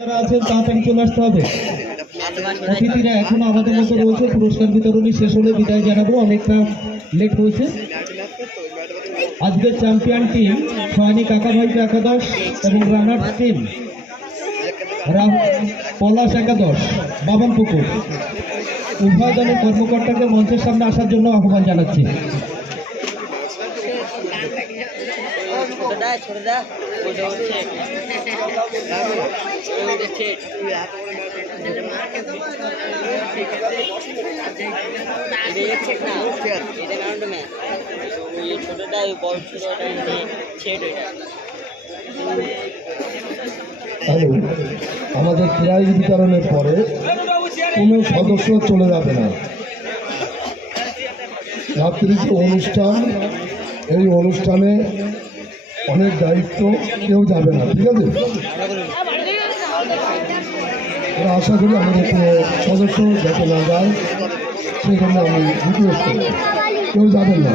যারা আছেন তাড়াতাড়ি চলে আসতে হবে। অতিথিরা এখনো আমাদের মতো রয়েছে, পুরস্কার বিতরণী শেষ হলে বিদায় জানাবো, অনেকটা লেট হয়েছে। আজকের চ্যাম্পিয়ন টিম সৈনিক কাকাভাই একাদশ এবং রানার টিম পলাশ একাদশ বাবানপুকুর। উভয় দলের কর্মকর্তাকে মঞ্চের সামনে আসার জন্য আহ্বান জানাচ্ছি। আমাদের প্রাইজ বিতরণের পরে কোনো সদস্য চলে যাবে না। রাত্রি যে অনুষ্ঠান, এই অনুষ্ঠানে অনেক দায়িত্ব, কেউ যাবে না, ঠিক আছে? আশা করি আমাদের সদস্য যাতে না যায়, সেই জন্য আমি রিকোয়েস্ট করি, কেউ যাবেন না।